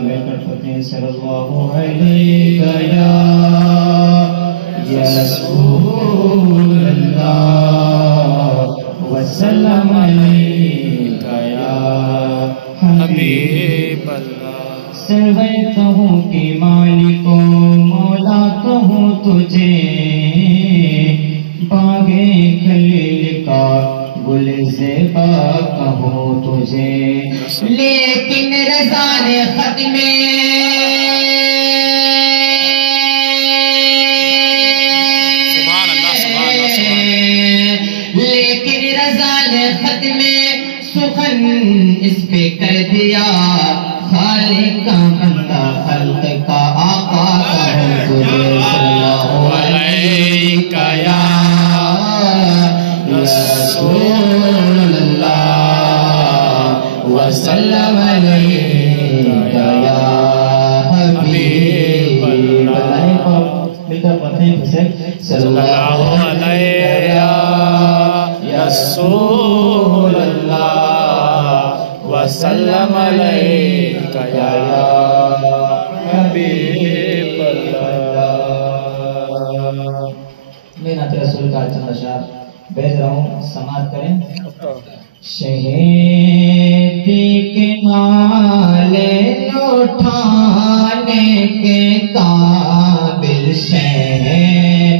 بکر فتح صلی اللہ علیہ یا رسول اللہ وسلم علیہ یا حبیب اللہ سروے کہوں کہ مالک و مولا کہوں تجھے باغے خلیل کا گل زیبا کہوں تجھے لیکن رضان خط میں لیکن رضان خط میں سخن اس پہ کر دیا خالق کا بندہ خلق کا آقا کہوں تجھے صلی اللہ علیہ یا رسول اللہ وسلم علیہ یا حبیب اللہ ملتا پتہ ہے صلی اللہ علیہ یا رسول اللہ وسلم علیہ یا حبیب اللہ میں نعت رسول کا چند اشعار بیچ رہا ہوں سماعت کریں شہیدی کے نالے اٹھانے کے قابل شہیدی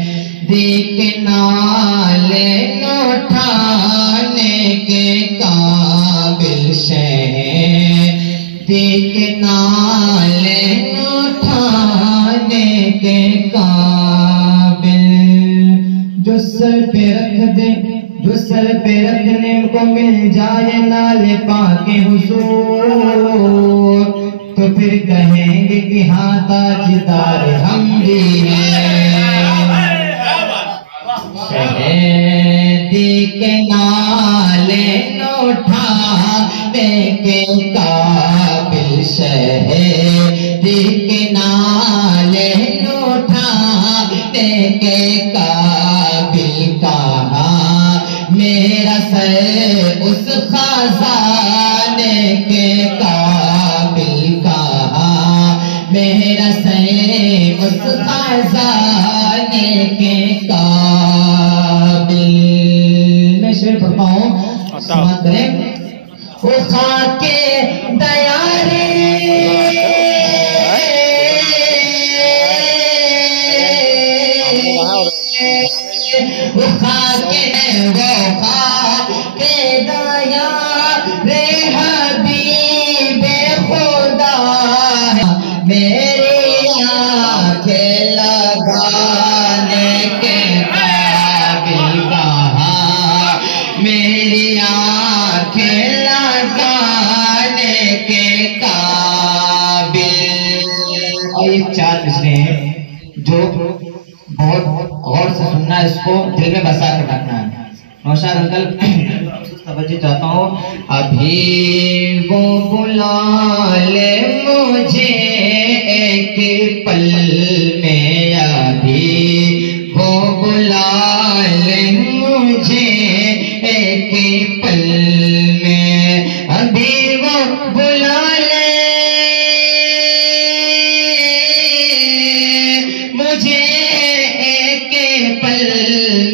کے نالے اٹھانے کے قابل شہیدی کے نالے اٹھانے کے قابل جو سر پہ رکھ دے جو سر پہ رکھنے کو مل جائے نالے پاک حضور تو پھر کہیں گے کہ ہاں تاجدار ہم بھی ہیں شہیدی کے نالے اٹھانے کے قابل شہیدی کے نالے اٹھانے کے قابل کہاں میرا سر اس خزانے کے قابل کہاں میرا سر اس خزانے کے قابل میں شعر پڑھتا ہوں سماعت کریں وہ خاک دیارے وہ خاک ہے وہ خاک دیا رے حبیب خدا میری آنکھیں لگانے کے قابل کہاں میری آنکھیں لگانے کے قابل اور یہ چار مصرے ہیں جو بہت غور سے سننا ہے اس کو دل میں بسا کر رکھنا ہے نوشاد انکل توجہ چاہتا ہوں ابھی وہ بلا لے مجھے ایک پل میں ابھی وہ بلا لے مجھے ایک پل میں ابھی وہ بلا لے مجھے پل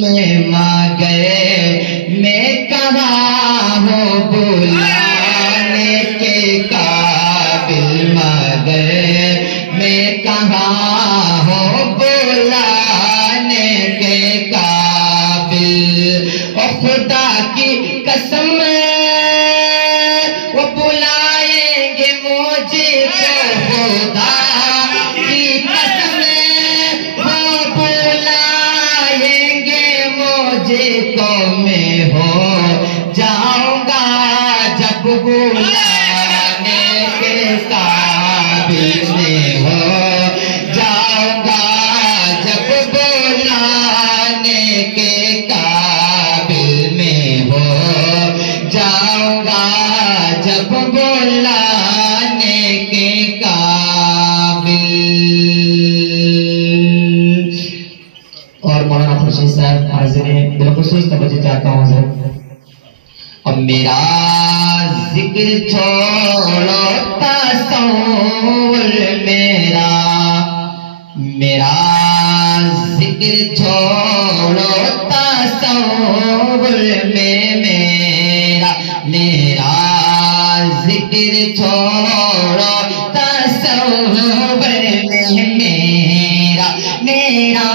میں مگر میں کہاں ہوں بلانے کے قابل مگر میں کہاں ہوں بلانے کے قابل او خدا کی قسم وہ بلائیں گے مجھے کو خدا کی قسم کو میں ہو جاؤں گا جب بلانے کے قابل میں ہو جاؤں گا جب بلانے کے قابل میں ہو جاؤں گا جب بلانے کے قابل اور مولانا خورشید صاحب حاضر ہیں بالخصوص توجہ چاہتا ہوں حضرت اب میرا ذکر چھوڑو تصور ذکر چھوڑو تصور میں میرا ذکر چھوڑو تصور میں میرا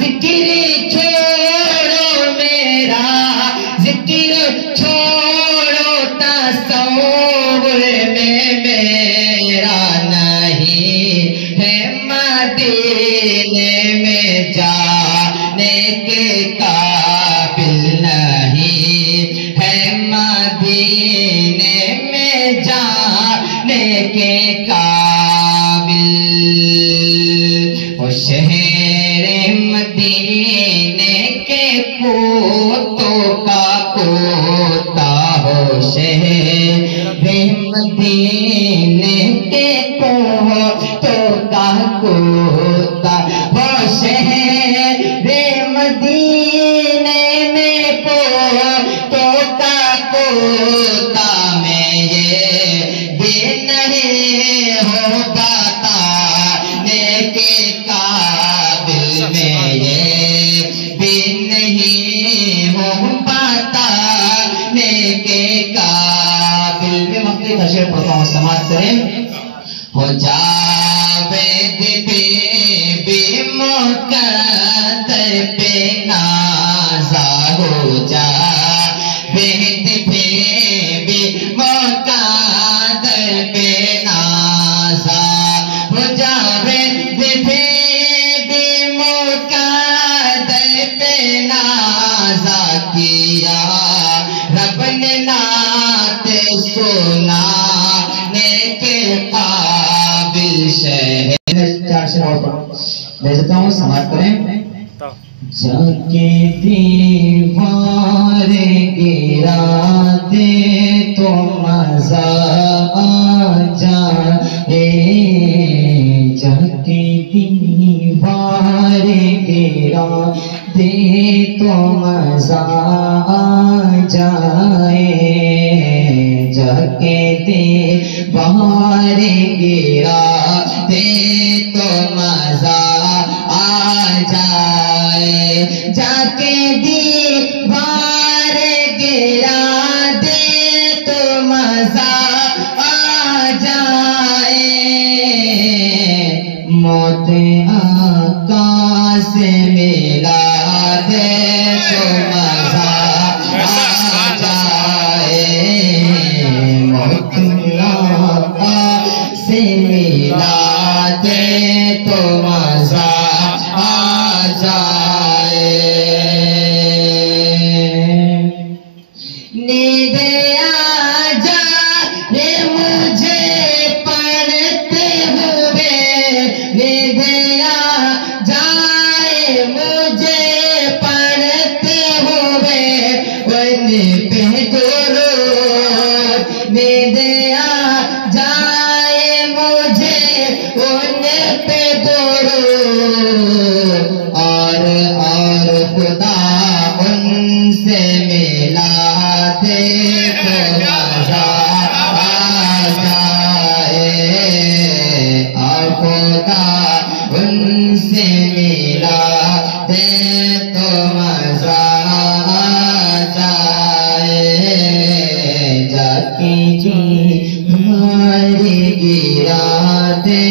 ذکر چھوڑو ذکر چھوڑو تصور میں میرا نہیں ہے مدینے میں جانے کے قابل نہیں ہے مدینے میں جانے کے قابل وہ شہر مدینے کے کوتوں کا کوتا ہو شہر مدینے کے کوتوں کا کوتا ہو شہر مدینے میں کوتوں کا کوتا میں یہ بھی نہیں ہو پاتا نیک قابل میں یہ بھی نہیں ہو پاتا نیک قابل میں مختلف تشریح پڑھتا ہوں سماعت کریں ہو جاوید بی مقدر پہ نازا ہو جاوید بی مقدر پہ نازا ہو جاوید بی مقدر پہ نازا کیا رب نے نعت سنانے کے قابل شہر چار شعر اور لے جاتا ہوں سماعت کریں جا کے دیوار گرا دے تو مزہ آ جائے جا کے دیوار گرا دے تو مزہ آ جائے جا کے دیوار گرا دے تو مزہ آ جائے جا کے دیوار گرا دے تو مزہ آ جائے موت آقا سے ملا دے تو مزہ آ جائے موت آقا سے ملا دے تو مزہ آ جائے نیند آ جائے مجھے پڑھتے ہوئے نیند آ جائے مجھے پڑھتے ہوئے ان پہ درود نیند آ جائے مجھے ان پہ درود اور خدا ان سے ملا دے تو مزہ آ جائے اور خدا ان سے ملا دے تو مزہ آ جائے جا کے ہمارے گرا دے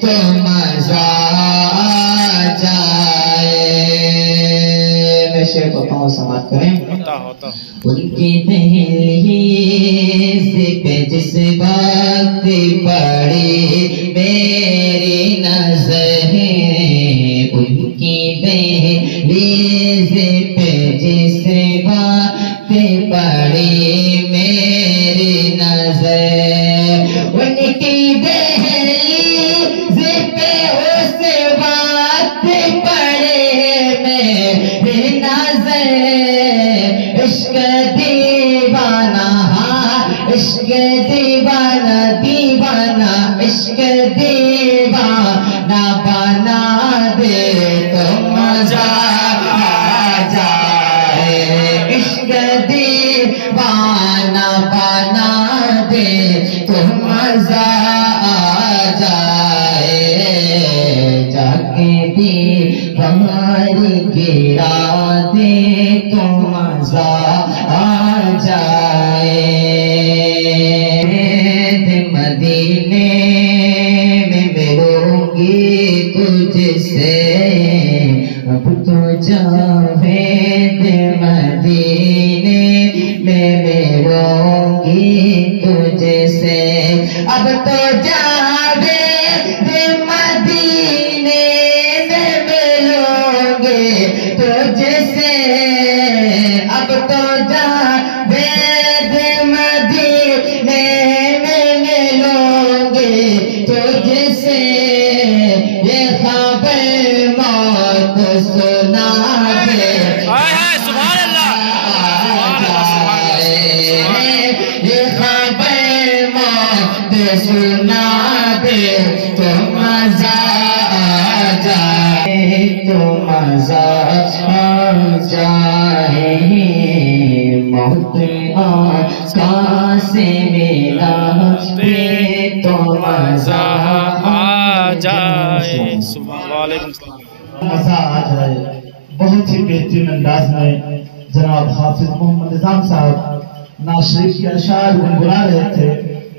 تو مزہ آ جائے میں شعر پڑھتا ہوں سماعت کریں ان کی دہلیز پہ جس وقت پڑی میری نظریں ان کی دہلیز پہ جس وقت پڑی میری نظر ان کی دہلیز پہ اس وقت پڑے میری نظر عشق دیوانہ عشق دیوانہ دیوانہ عشق دیوانہ بنا دے تو مزہ آ جائے عشق دیوانہ بنا دے تو مزہ آ جائے جا کے دیوانہ مدینے میں ملوں گی تجھ سے، اب تو جاوید مدینے میں ملوں گی تجھ سے، اب تو جاوید مدینے میں ملوں گی تجھ سے، اب تو جاوید مدینے میں ملوں گی تجھ سے، یہ خبر موت سنا دے، سبحان اللہ، یہ خبر موت سنا دے، تو مزہ آ جائے، تو مزہ آ جائے، موت آقا سے ملا دے، تو مزہ آ جائے۔ وعلیکم السلام۔ مزہ آ جائے۔ بہت ہی بہترین انداز میں جناب حافظ محمد نظام صاحب نعت شریف کے اشعار گنگنا رہے تھے۔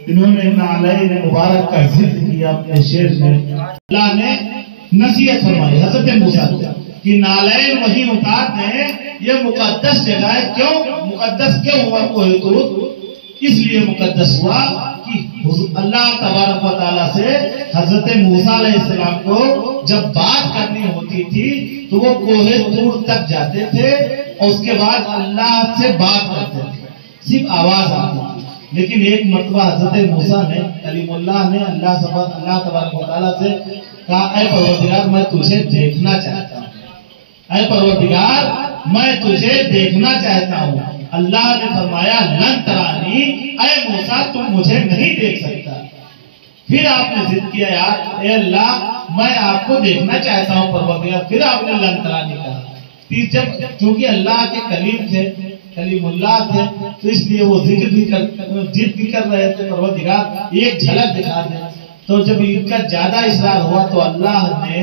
انہوں نے نعلین مبارک کا ذکر کیا اپنے شعر میں۔ اللہ نے نصیحت فرمائی حضرت موسیٰ کو کہ نعلین وہی اتار دیں، یہ مقدس جگہ ہے۔ کیوں مقدس کیوں ہوا کوہ طور؟ اس لیے مقدس ہوا کہ اللہ تبارک و تعالیٰ سے حضرت موسیٰ علیہ السلام کو جب بات کرنی ہوتی تھی تو وہ کوہ طور تک جاتے تھے اور اس کے بعد اللہ سے بات کرتے تھے، صرف آواز آتی تھی۔ لیکن ایک مرتبہ حضرت موسیٰ نے کلیم اللہ نے اللہ تبارک و تعالیٰ سے کہا، اے پروردگار میں تجھے دیکھنا چاہتا ہوں، اے پروردگار میں تجھے دیکھنا چاہتا ہوں۔ اللہ نے فرمایا لن ترانی، اے موسیٰ تم مجھے نہیں دیکھ سکتا۔ پھر آپ نے ضد کیا، یار اے اللہ میں آپ کو دیکھنا چاہتا ہوں پروردگار، پھر آپ نے لن ترانی کہا۔ پھر جب چونکہ اللہ کے کلیم تھے، کلیم اللہ تھے، تو اس لیے وہ ضد بھی کر رہے تھے، پروردگار ایک جھلک دکھا دیں۔ تو جب ان کا زیادہ اصرار ہوا تو اللہ نے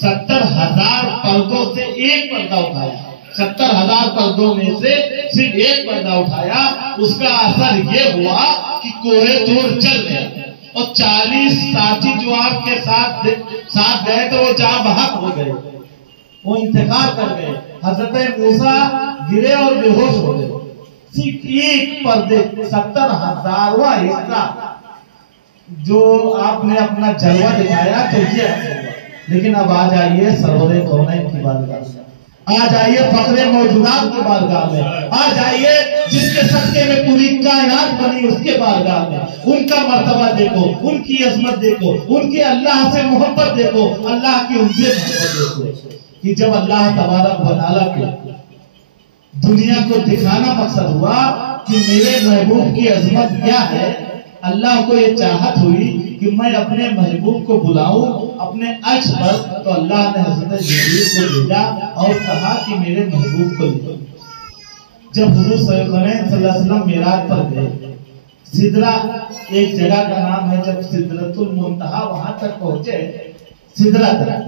70,000 پردوں سے ایک پردہ اٹھایا، 70,000 پردوں میں سے صرف ایک پردہ اٹھایا۔ اس کا اثر یہ ہوا کہ کوہ طور چل گیا اور 40 ساتھی جو آپ کے ساتھ گئے تھے وہ جاں بحق ہو گئے، وہ انتقال کر گئے۔ حضرت موسیٰ گرے اور بے ہوش ہو گئے۔ صرف ایک پردے 70,000واں حصہ جو آپ نے اپنا جلوہ دکھایا تو یہ ہوا۔ لیکن اب آ جائیے سرور کونین کی بارگاہ میں، آ جائیے فخر موجودات کی بارگاہ میں، آ جائیے جس کے صدقے میں پوری کائنات بنی اس کے بارگاہ میں۔ ان کا مرتبہ دیکھو، ان کی عظمت دیکھو، ان کی اللہ سے محبت دیکھو، اللہ کی ان سے محبت دیکھو کہ جب اللہ تبارک و تعالیٰ کو دنیا کو دکھانا مقصد ہوا کہ میرے محبوب کی عظمت کیا ہے، اللہ کو یہ چاہت ہوئی کہ میں اپنے محبوب کو بلاؤں اپنے عرش پر، تو اللہ نے حضرت جبریل کو بھیجا اور کہا کہ میرے محبوب کو لے۔ جب حضور صلی اللہ علیہ وسلم معراج پر گئے، سدرہ ایک جگہ کا نام ہے، جب سدرۃ المنتہا وہاں تک پہنچے سدرہ تک،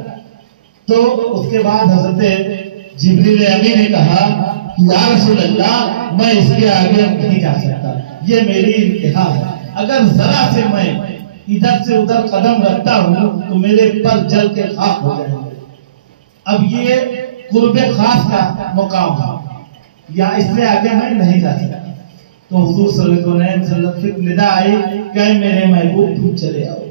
تو اس کے بعد حضرت جبریل امین نے کہا یا رسول اللہ میں اس کے آگے نہیں جا سکتا، یہ میری انتہا ہے، اگر ذرا سے میں ادھر سے ادھر قدم رکھتا ہوں تو میرے پر جل کے خاک ہو جائیں گے۔ اب یہ قرب خاص کا مقام ہے، یا اس سے آگے میں نہیں جا سکتا۔ تو حضور صلی اللہ علیہ وسلم کی ندا آئی کہ میرے محبوب تم چلے آؤ۔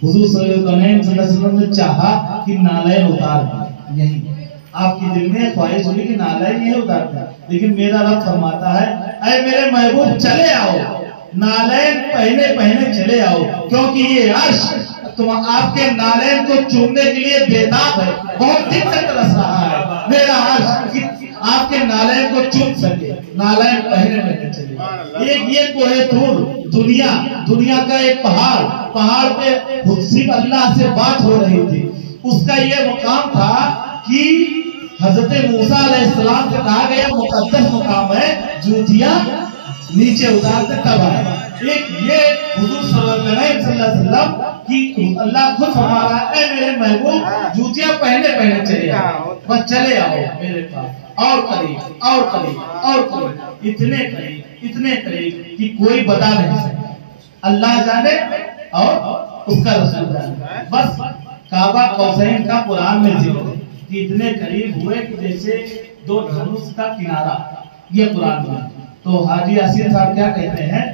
حضور صلی اللہ علیہ وسلم نے چاہا کہ نعلین اتار دیں، یہی آپ کی دل میں خواہش ہوئی کہ نعلین نہیں اتارتا، لیکن میرا رب فرماتا ہے اے میرے محبوب چلے آؤ، نعلین پہنے چلے آؤ، کیونکہ یہ عرش تم آپ کے نعلین کو چومنے کے لیے بےتاب ہے، بہت دن سے ترس رہا ہے میرا عرش آپ کے نعلین کو چوم سکے، نعلین پہنے چلے۔ ایک یہ کوہ طور دنیا کا ایک پہاڑ پہ صرف اللہ سے بات ہو رہی تھی، اس کا یہ مقام تھا کہ حضرت موسیٰ علیہ السلام سے کہا گیا مقدس مقام ہے، جوتیاں نیچے اتارتے تب آئے۔ ایک یہ حضور صلی اللہ علیہ وسلم کی اللہ خود فرما رہا ہے اے میرے محبوب جوتیاں پہنے چلے آؤ، بس چلے آؤ میرے پاس، اور قریب اور قریب اور قریب، اتنے قریب کہ کوئی بتا نہیں سکتا، اللہ جانے اور اس کا رسول جانے. بس کعبہ قوسین کا قرآن میں ذکر ہے کہ اتنے قریب ہوئے کہ جیسے دو دھنس کا کنارہ، یہ قرآن میں. تو حاجی یاسین صاحب کیا کہتے ہیں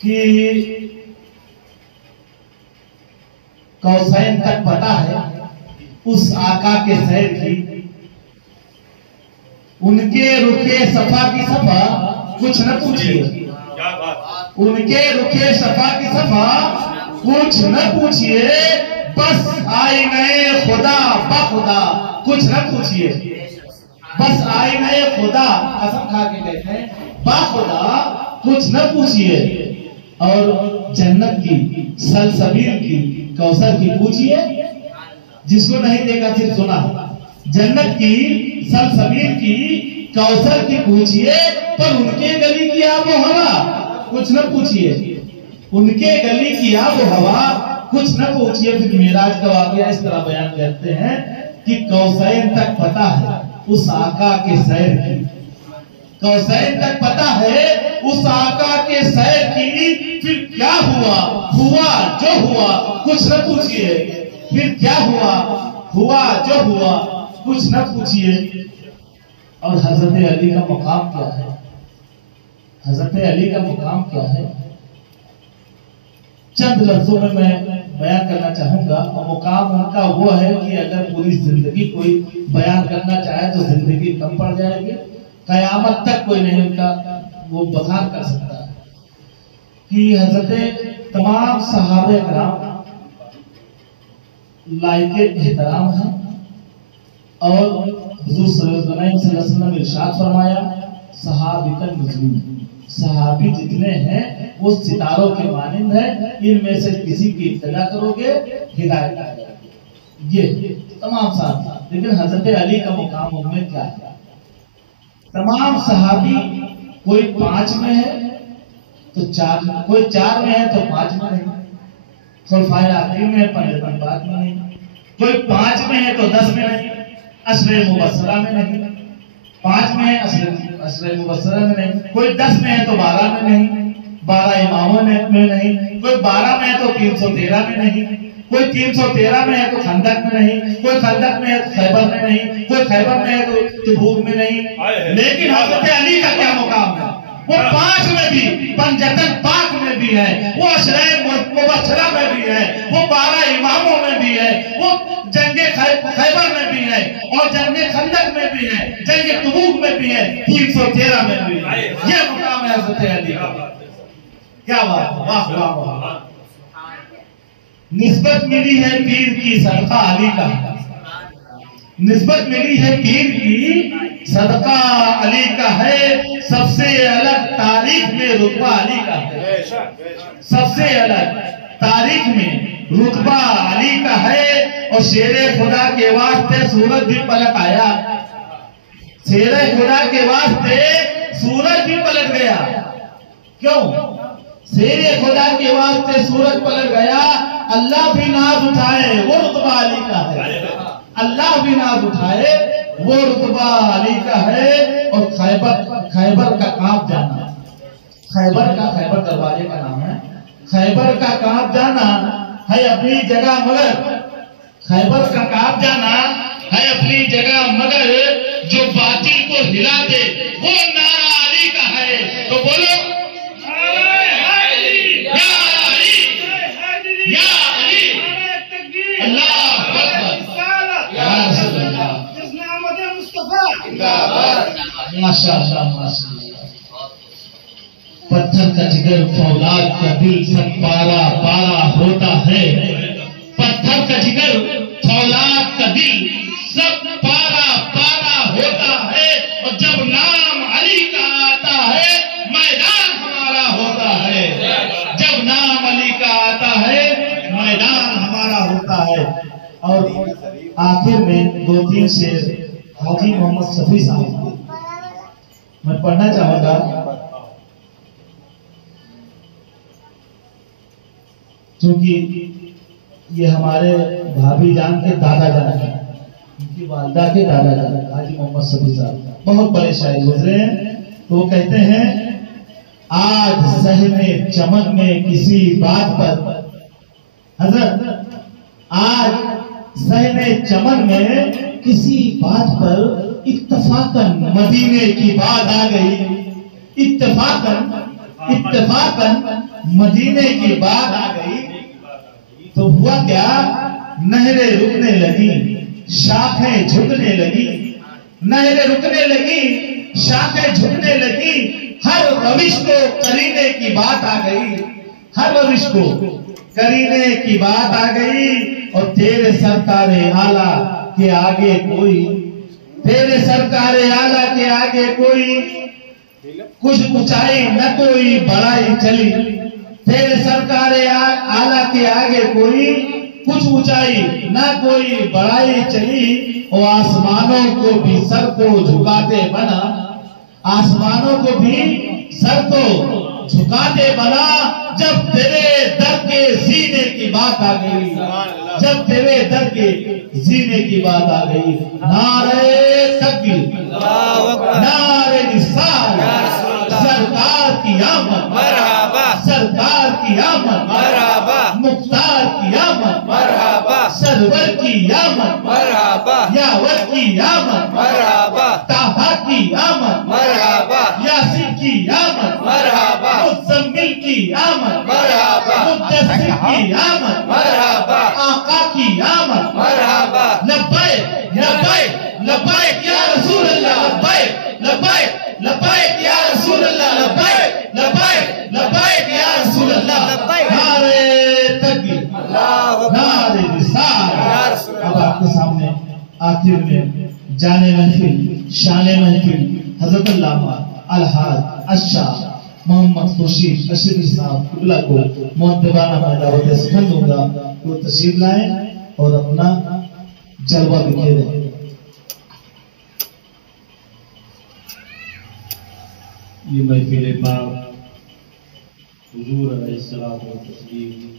کہ قوسین تک پتہ ہے اس آقا کے سیر کی، ان کے رخ صفا کی صفا کچھ نہ پوچھئے، ان کے رخ صفا کی صفا کچھ نہ پوچھئے، بس آئینہ خدا بخدا کچھ نہ پوچھئے، بس آئینہ خدا قسم کھا کے کہتے ہیں بخدا کچھ نہ پوچھئے، اور جنت کی سلسبیل کی کوثر کی پوچھئے. جس کو نہیں دیکھا صرف سنا. جنت کی سلسبیل کی کوثر کی پوچھئے، پر ان کے گلی کی آب و ہوا کچھ نہ پوچھئے، ان کے گلی کی آب و ہوا کچھ نہ پوچھئے. پھر معراج کا واقعہ اس طرح بیان کرتے ہیں کہ قوسین تک پتہ ہے اس آقا کے سیر کی، قوسین تک پتہ ہے اس آقا کے سیر کی. پھر کیا ہوا؟ ہوا جو ہوا کچھ نہ پوچھئے. پھر کیا ہوا؟ ہوا جو ہوا کچھ نہ پوچھئے. اور حضرت علی کا مقام کیا ہے؟ حضرت علی کا مقام کیا ہے؟ چند لفظوں میں بیان کرنا چاہوں گا. اور مقام ان کا وہ ہے کہ اگر پوری زندگی کوئی بیان کرنا چاہے تو زندگی کم پڑ جائے گی، قیامت تک کوئی نہیں ان کا وہ بخار کر سکتا ہے. کہ حضرت تمام صحابہ کرام لائق احترام ہیں، اور حضور صلی اللہ علیہ وسلم نے ارشاد فرمایا صحابہ النجوم، صحابی جتنے ہیں وہ ستاروں کے مانند ہیں، ان میں سے کسی کی ابتدا کرو گے ہدایت آئے گی. یہ تمام صحابہ. لیکن حضرت علی کا مقام ان میں کیا ہے؟ تمام صحابی کوئی 5 میں ہے تو 4 میں، کوئی 4 میں ہے تو 5 میں نہیں، خلفائے راشدین میں 15 بعد میں نہیں، کوئی 5 میں ہے تو 10 میں نہیں، عشرہ مبشرہ میں نہیں، 5 میں ہے عشرہ مبشرہ میں نہیں، کوئی 10 میں ہے تو 12 میں نہیں، 12 اماموں میں نہیں، کوئی 12 میں ہے تو 313 میں نہیں، کوئی 313 میں ہے تو خندق میں نہیں، کوئی خندق میں ہے تو خیبر میں نہیں، کوئی خیبر میں ہے تو تبوک میں نہیں. لیکن حضرت علی کا کیا مقام ہے؟ وہ 5 میں بھی، پنجتن پاک میں بھی ہے، وہ عشرہ مبشرہ میں بھی ہے، وہ 12 اماموں میں بھی ہے، وہ جنگ خیبر میں بھی ہے، اور جنگ خندق میں بھی ہے، جنگ تبوک میں بھی ہے، 313 میں بھی ہے. یہ مقام ہے حضرت علی کا. کیا بات ہے! واہ واہ واہ. نسبت ملی ہے پیر کی صدقہ علی کا، نسبت ملی ہے پیر کی صدقہ علی کا ہے. سب سے الگ تاریخ میں رتبہ علی کا ہے، سب سے الگ تاریخ میں رتبہ علی کا ہے. اور شیر خدا کے واسطے سورج بھی پلٹ آیا، شیر خدا کے واسطے سورج بھی پلٹ گیا. کیوں؟ شیر خدا کے واسطے سورج پلٹ گیا. اللہ بھی ناز اٹھائے وہ رتبہ علی کا ہے، اللہ بھی ناز اٹھائے وہ رتبہ علی کا ہے. اور خیبر کا کانپ جانا، خیبر دروازے کا نام ہے، خیبر کا کانپ جانا ہے اپنی جگہ، مگر خیبر کا کانپ جانا ہے اپنی جگہ، مگر جو باطل کو ہلا دے وہ نعرہ علی کا ہے. تو بولو پتھر کا جگر فولاد کا دل سب پارا پارا ہوتا ہے، پتھر کا جگر فولاد کا دل سب پارا پارا ہوتا ہے. اور جب نام علی کا آتا ہے میدان ہمارا ہوتا ہے، جب نام علی کا آتا ہے میدان ہمارا ہوتا ہے. اور آخر میں 2-3 شعر حاجی محمد شفیع صاحب میں پڑھنا چاہوں گا، چونکہ یہ ہمارے بھابھی جان کے دادا جان ہیں، ان کی والدہ کے دادا جان حاجی محمد شفیع صاحب بہت بڑے شاعر گزرے ہیں. تو وہ کہتے ہیں آج صحنے چمن میں کسی بات پر حضرت آج صحنے چمن میں کسی بات پر اتفاقاً مدینے کی بات آ گئی، اتفاقاً مدینے کی بات آ گئی تو ہوا کیا؟ نہریں رکنے لگی، شاخیں جھکنے لگی، نہریں رکنے لگی، شاخیں جھکنے لگی، ہر روش کو کرینے کی بات آ گئی، ہر روش کو کرینے کی بات آ گئی، اور تیرے سرکار اعلیٰ کے آگے کوئی، تیرے سرکار اعلیٰ کے آگے کوئی کچھ اونچائی نہ کوئی بڑائی چلی، تیرے سرکار اعلیٰ کے آگے کوئی کچھ اونچائی نہ کوئی بڑائی چلی، اور آسمانوں کو بھی سر کو جھکاتے بنا، آسمانوں کو بھی سر کو جھکاتے بنا، جب تیرے در کے سینے کی بات آ گئی، جب تیرے در کے سینے کی بات آ گئی۔ نعرہ تکبیر، نعرہ رسالت، سرکار کی آمد، مرحبا، سرکار کی آمد، مرحبا، مختار کی آمد، مرحبا، سرور کی آمد، مرحبا، یاور کی آمد، مرحبا، طٰہٰ کی آمد، مرحبا، یاسین کی آمد، مرحبا، مزمل کی آمد، مرحبا، مدثر کی آمد، مرحبا، آقا کی آمد، مرحبا، لبیک لبیک لبیک یا رسول اللہ، لبیک لبیک لبیک یا رسول اللہ، لبیک لبیک لبیک یا رسول اللہ، نعرہ تکبیر، نعرہ رسالت۔ اب آپ کے سامنے آخر میں جانے محفل، شان محفل حضرت علامہ الحاج الشاہ محمد خورشید اشرفی صاحب قبلہ کو مؤدبانہ میں دعوت سخن دوں گا کہ وہ تشریف لائیں اور اپنا جلوہ بکھیریں۔ یہ محفل پاک حضور علیہ الصلوۃ والتسلیم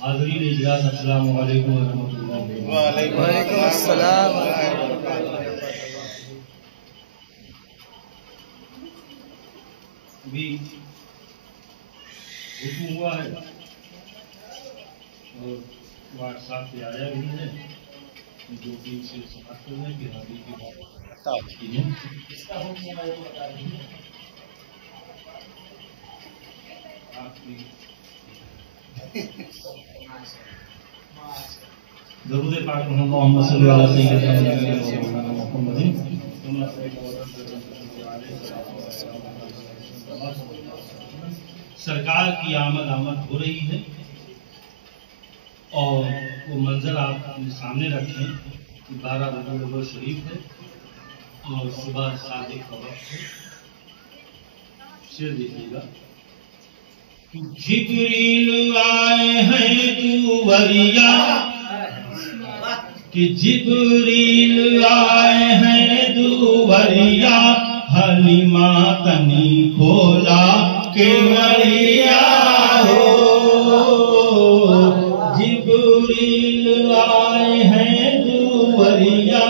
حاضرین اجلاس، السلام علیکم ورحمۃ اللہ وبرکاتہ۔ وعلیکم السلام۔ ابھی حکم ہوا ہے اور واٹس ایپ پہ آیا بھی ہے، جو بھی سے سماعت کرنے کی حاضری کی بات کی ہے۔ اس کا حکم ہے وہ بتا رہی ہے آپ کی درود پاک محمد صلی اللہ علیہ وسلم۔ سرکار کی آمد ہو رہی ہے اور وہ منظر آپ اپنے سامنے رکھیں۔ 12 ربیع الاول شریف ہے اور صبح صادق کا وقت ہے۔ شعر دیکھیے گا۔ جبریل آئے ہیں دووریا، کہ جبریل آئے ہیں دووریا، حلیمہ تنی کھولا کہ مریا ہو۔ جبریل آئے ہیں دووریا،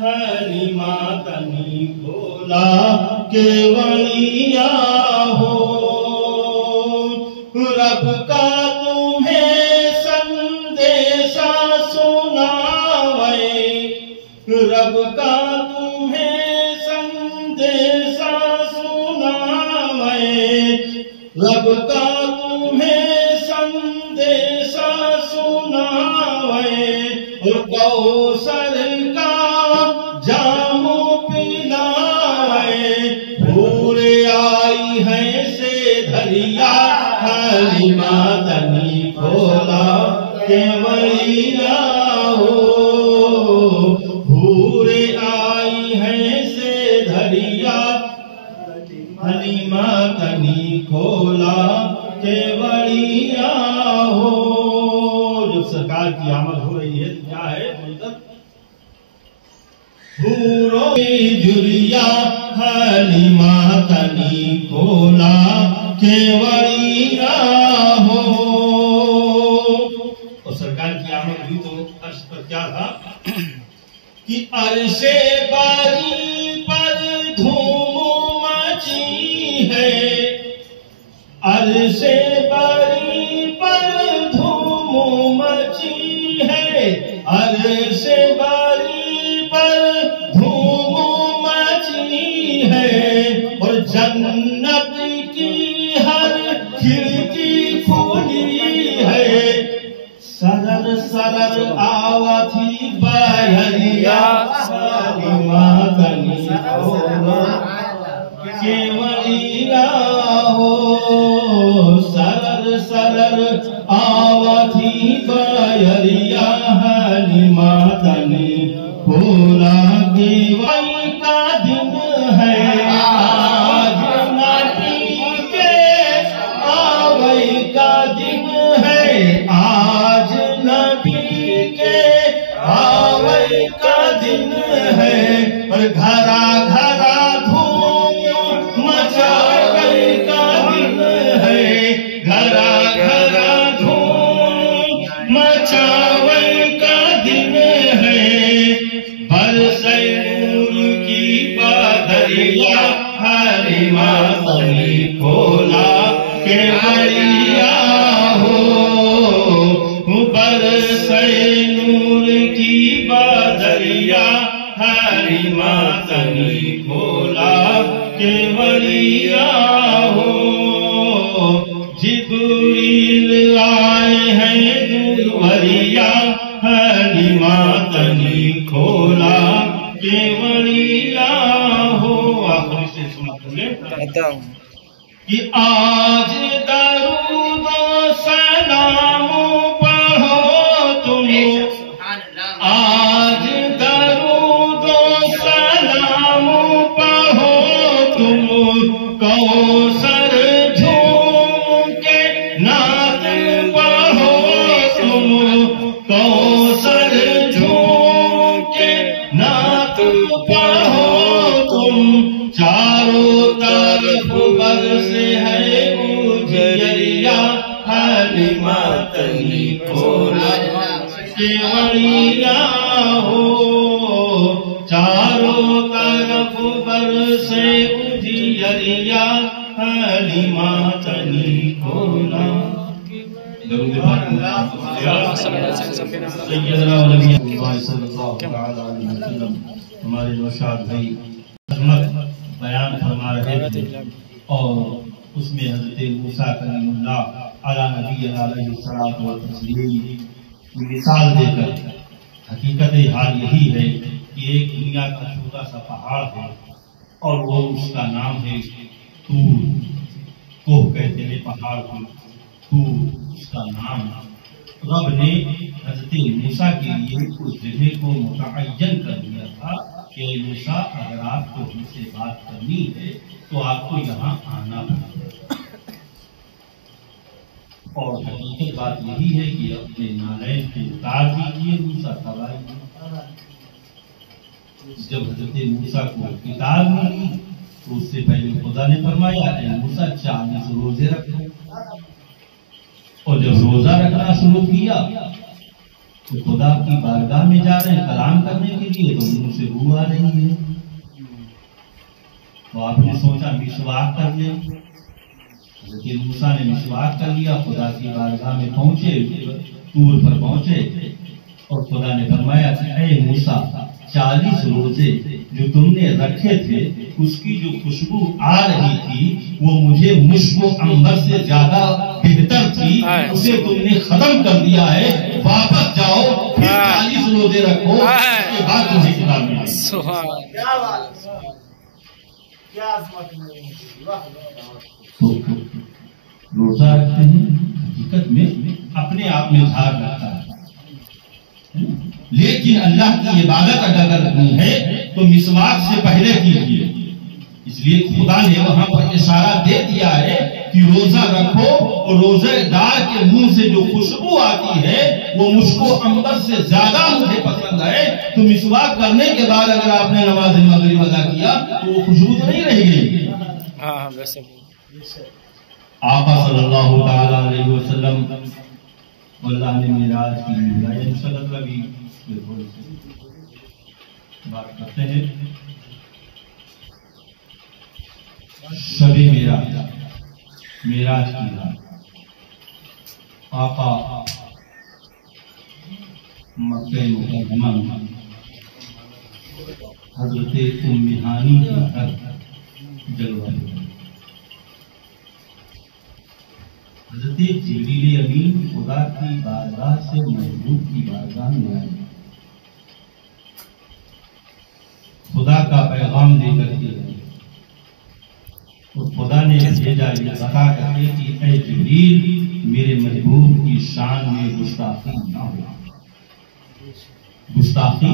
حلیمہ تنی کھولا کہ مریا ہو۔ رب کا تمہیں سندیشہ سناوے، رب کا تمہیں سندیشہ سناوے، رب کا تمہیں سندیشہ سناوے، کوثر کا جام پلائے، حور آئی ہیں سے دھریا، حلیمہ تنی کھولا کہ مریا ہو۔ حور آئی ہیں سے دھریا، حلیمہ تنی کھولا کہ مریا ہو۔ جب سرکار کی آمد ہو رہی ہے کیا ہے مطلب؟ حوروں کی جریا، حلیمہ تنی کھولا کہ مریا ہو۔ اور سرکار کی آمد ہوئی تو عرش پر کیا تھا؟ کہ عرش باری پر دھوم مچی ہے، عرش باری پر دھوم مچی ہے، عرش باری پر دھوم مچی ہے، اور جنت کی ہر کھڑکی کھلی ہے، سرر سرر آواتی بہریا سلیمہ کنی کھولو کیوڑیا ہو، سرر سرر آواتی بہریا حلیمہ کنی کھولا کیوڑی کا دن ہے، آج نبی کے آوئی کا دن ہے، آج نبی کے آوئی کا دن ہے، اور گھرا گھرا دھوم مچاوئی کا دن ہے، گھرا گھرا دھوم مچاوئی کا دن ہے، برسے نور کی بادریا حلیمہ کنی کھولا کیوڑیا ہو، برسے نور کی بادریا حلیمہ کنی کھولا کیوڑیا ہو، جبریل آئے ہیں نوریا حلیمہ کنی کھولا کیوڑیا ہو۔ آخری سے سمجھ لیں کہ آج درود و سلام پڑھو تم، آج درود و سلام پڑھو تم، کوثر جھوم کے نعت پڑھو تم، کوثر جھوم کے نعت پڑھو تم، چاروں طرف برسے ہے اجریا حلیمہ کنی کھولا کیوڑیا ہو، چاروں طرف برسے اجریا حلیمہ کنی کھولا۔ درود پاک سیدنا و نبی اللہ صلی اللہ علیہ وسلم ہمارے نوشاد بھائی عظمت بیان فرما رہے تھے، اور اس میں حضرت موسیٰ کلیم اللہ علیہ نبی علیہ الصلوۃ والتسلیم مثال دے کر حقیقت حال یہی ہے کہ ایک دنیا کا چھوٹا سا پہاڑ ہے، اور وہ اس کا نام ہے طور، کوہ کہتے ہیں پہاڑ کو، طور اس کا نام۔ رب نے حضرت موسیٰ کے لیے اس جگہ کو متعین کر دیا تھا کہ موسیٰ اگر آپ کو ہم سے بات کرنی ہے تو آپ کو یہاں آنا پڑے، اور حقیقت بات یہی ہے کہ اپنے نالین کو اتار دیجیے، موسیٰ تب آئیے۔ جب حضرت موسیٰ کو کتاب ملی تو اس سے پہلے خدا نے فرمایا اے موسیٰ 40 روزے رکھو، اور جب روزہ رکھنا شروع کیا تو خدا کی بارگاہ میں جا رہے ہیں کلام کرنے کے لیے، تو منہ سے بو آ رہی ہے، تو آپ نے سوچا مسواک کر لیں۔ حضرت موسیٰ نے مسواک کر لیا، خدا کی بارگاہ میں پہنچے، طور پر پہنچے، اور خدا نے فرمایا کہ اے موسیٰ 40 روزے جو تم نے رکھے تھے اس کی جو خوشبو آ رہی تھی وہ مجھے مشک و عنبر سے زیادہ بہتر تھی، اسے تم نے ختم کر دیا ہے، واپس جاؤ پھر 40 روزے رکھو، اس کے بعد تمہیں کتاب ملے گی۔ روزہ رکھتے ہیں حقیقت میں اپنے آپ میں دھار رکھتا ہے، لیکن اللہ کی عبادت اگر کرنی ہے تو مسواک سے پہلے کیجیے۔ اس لیے خدا نے وہاں پر اشارہ دے دیا ہے کہ روزہ رکھو، اور روزہ دار کے منہ سے جو خوشبو آتی ہے وہ مشک و عنبر سے زیادہ مجھے پسند ہے، تو مسواک کرنے کے بعد اگر آپ نے نماز مغرب ادا کیا تو وہ خوشبو تو نہیں رہ گئی۔ آقا صلی اللہ تعالی علیہ وسلم اللہ نے معراج کی صلی اللہ علیہ وسلم بات کرتے ہیں شب معراج کی رات آقا مکہ مکرمہ میں حضرت ام ہانی کے گھر جلوہ حضرت جبریل امین خدا کی بارگاہ سے محبوب کی بارگاہ میں آئے، خدا کا پیغام دے کر کے اور خدا نے بھیجا یہ بتا کر کے کہ اے جبریل میرے محبوب کی شان میں گستاخی نہ ہو، گستاخی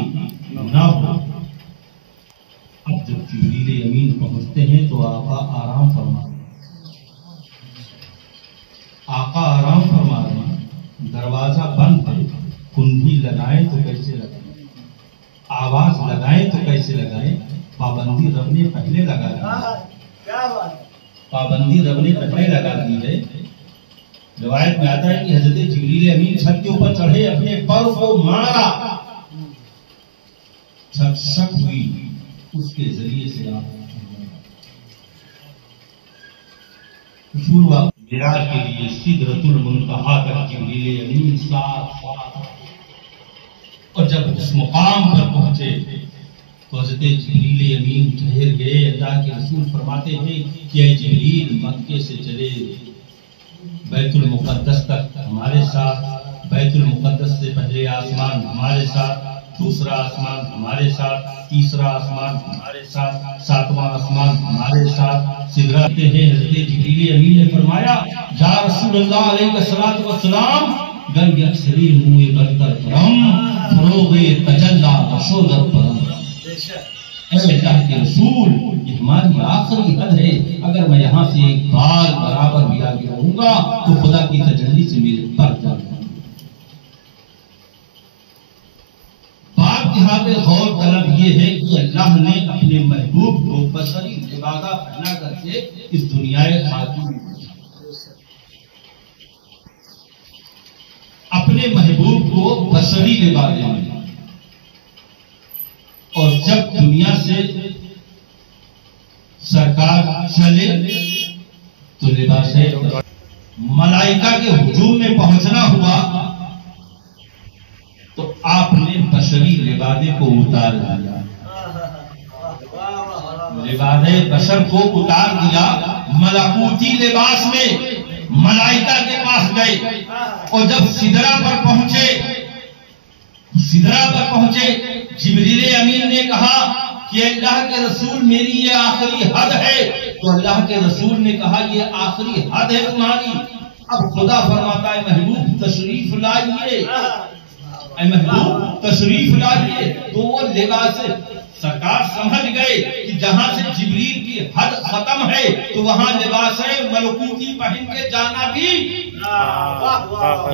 نہ ہو۔ اب جب جبریل امین پہنچتے ہیں تو آقا آرام فرما رہے ہیں، آقا آرام فرما رہے ہیں، دروازہ بند ہے، کنڈی لگائیں تو کیسے لگائیں، آواز لگائیں تو کیسے لگائیں، پابندی رب نے پہلے لگا دی، پابندی رب نے پہلے لگا دی ہے۔ روایت میں آتا ہے کہ حضرت جبریل امین چھت کے اوپر چڑھے، اپنے پر کو مارا، چھت شک ہوئی، اس کے ذریعے سے آپ معراج کے لیے سدرۃ المنتہا تک جبریل امین ساتھ، اور جب اس مقام پر پہنچے تو حضرت جبریل امین ٹھہر گئے۔ اللہ کے رسول فرماتے ہیں کہ اے جبریل مکے سے چلے بیت المقدس تک ہمارے ساتھ، بیت المقدس سے پہلے آسمان ہمارے ساتھ، دوسرا آسمان ہمارے ساتھ، تیسرا آسمان ہمارے ساتھ، ساتواں آسمان ہمارے ساتھ، سدرۃ ہیں۔ حضرت جبریل امین نے فرمایا یا رسول اللہ علیہ الصلوۃ والسلام گنگ اکثری منہ برتر پرم فروغ تجلا رشودت پرم، اے اللہ کے رسول یہ ہماری آخری حد ہے، اگر میں یہاں سے ایک بال برابر بھی آگے رہوں گا تو خدا کی تجلی سے میرے پر جائے گا۔ بات یہاں پہ غور طلب یہ ہے کہ اللہ نے اپنے محبوب کو بشری لبادہ پہنا کر کے اس دنیا خاکی میں اپنے محبوب کو بشری لبادے میں، اور جب دنیا سے سرکار چلے تو لباس ملائکہ کے ہجوم میں پہنچنا ہوا تو آپ نے بشری لبادے کو اتار دیا، لبادے بشر کو اتار دیا، ملکوتی لباس میں ملائکہ کے پاس گئے، اور جب سدرہ پر پہنچے جبریل امین نے کہا کہ اللہ کے رسول میری یہ آخری حد ہے، تو اللہ کے رسول نے کہا یہ آخری حد ہے تمہاری، اب خدا فرماتا ہے محبوب تشریف لائیے، اے محبوب تشریف لائیے، تو وہ لباس سرکار سمجھ گئے کہ جہاں سے جبریل کی حد ختم ہے تو وہاں لباس ملکوتی پہن کے جانا بھی،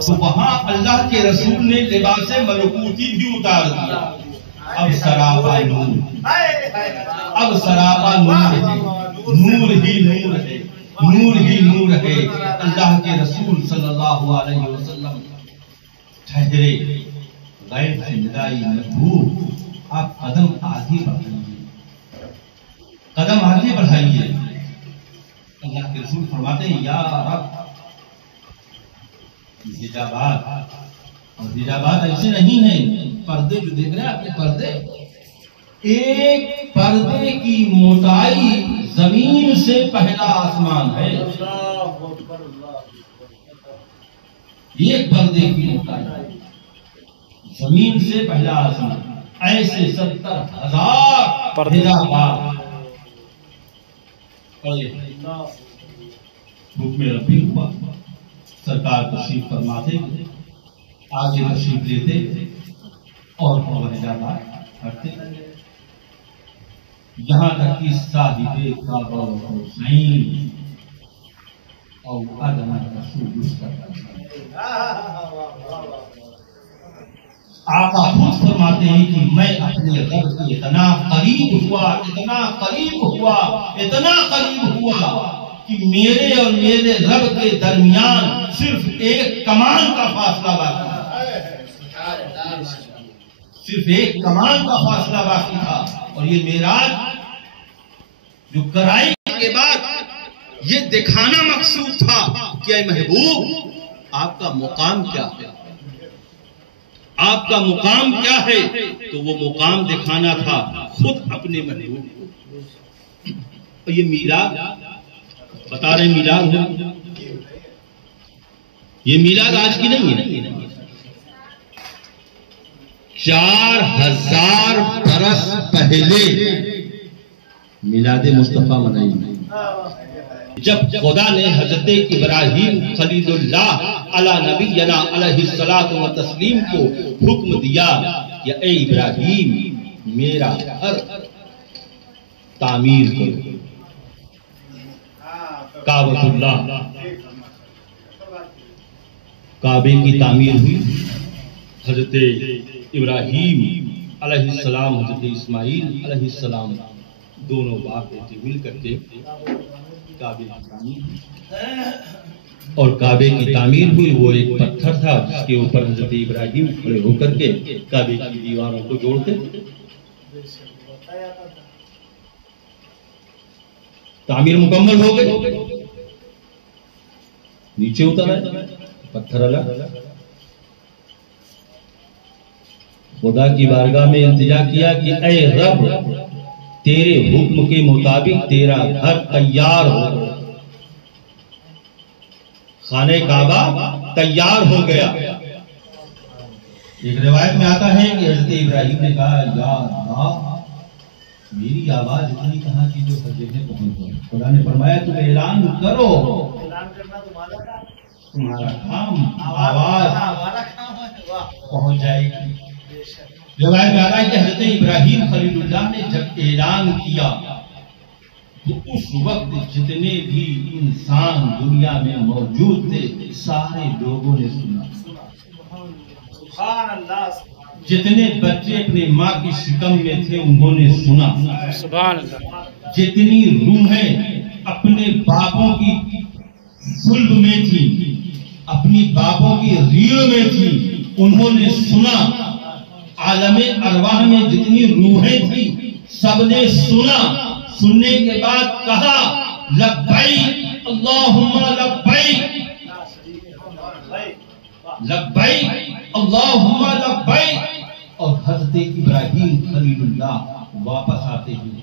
تو وہاں اللہ کے رسول نے لباس ملکوتی بھی اتار دیا۔ اب سراپا نور، اب سراپا نور ہے، نور ہی نور ہے، نور ہی نور ہے۔ اللہ کے رسول صلی اللہ علیہ وسلم ٹھہرے، غیب سے ندائی محبوب آپ قدم آگے بڑھائیے، قدم آگے بڑھائیے۔ اللہ کے رسول فرماتے ہیں یا رب حجابات، اور حجابات ایسے نہیں ہیں، پردے جو دیکھ رہے ہیں آپ کے پردے، ایک پردے کی موٹائی زمین سے پہلا آسمان ہے، ایک پردے کی موٹائی زمین سے پہلا آسمان، ایسے 70,000 حجابات، حکم ربی ہوا، سرکار تشریف فرماتے، آگے تشریف لیتے اور حجابات کرتے، یہاں تک کہ صاحب کعبہ حسین اور ادنا رسول آقا خود فرماتے ہیں کہ میں اپنے رب سے اتنا قریب ہوا کہ میرے اور میرے رب کے درمیان صرف ایک کمان کا فاصلہ باقی ہے، صرف ایک کمان کا فاصلہ باقی تھا، اور یہ معراج جو کرائی کے بعد یہ دکھانا مقصود تھا کہ اے محبوب آپ کا مقام کیا ہے، آپ کا مقام کیا ہے، تو وہ مقام دکھانا تھا خود اپنے محبوب کو۔ اور یہ میلاد بتا رہے میلاد ہے، یہ میلاد آج کی نہیں ہے، 4000 برس پہلے میلاد مصطفیٰ منائی۔ جب خدا نے حضرت ابراہیم خلیل اللہ علی نبینا علیہ الصلوۃ والتسلیم کو حکم دیا کہ اے ابراہیم میرا گھر تعمیر کرو، کعبۃ اللہ، کعبے کی تعمیر ہوئی۔ حضرت ابراہیم علیہ السلام، حضرت اسماعیل علیہ السلام، دونوں باپ بیٹے مل کر کے کعبے کی تعمیر، اور کعبے کی تعمیر ہوئی۔ وہ ایک پتھر تھا جس کے اوپر حضرت ابراہیم کھڑے ہو کر کے کعبے کی دیواروں کو جوڑتے، تعمیر مکمل ہو گئی، نیچے اتر آئے، پتھر الگ، خدا کی بارگاہ میں التجا کیا کہ اے رب تیرے حکم کے مطابق تیرا گھر تیار ہو۔ خانہ کعبہ تیار ہو گیا۔ ایک روایت میں آتا ہے کہ حضرت ابراہیم نے کہا یا اللہ میری آواز اتنی کہاں کی جو ہر جگہ پہنچ گئی۔ خدا نے فرمایا تم اعلان کرو، تمہارا کام آواز پہنچ جائے گی۔ روایت میں آتا ہے کہ حضرت ابراہیم خلیل اللہ نے جب اعلان کیا تو اس وقت جتنے بھی انسان دنیا میں موجود تھے سارے لوگوں نے سنا، جتنے بچے اپنے ماں کی شکم میں تھے انہوں نے سنا، جتنی روحیں اپنے باپوں کی صلب میں تھی، اپنی باپوں کی ریڑھ میں تھی، انہوں نے سنا۔ عالم ارواح میں جتنی روحیں تھیں سب نے سنا۔ سننے کے بعد کہا لبیک اللہم لبیک، لبیک اللہم لبیک۔ اور حضرت ابراہیم خلیل اللہ واپس آتے ہیں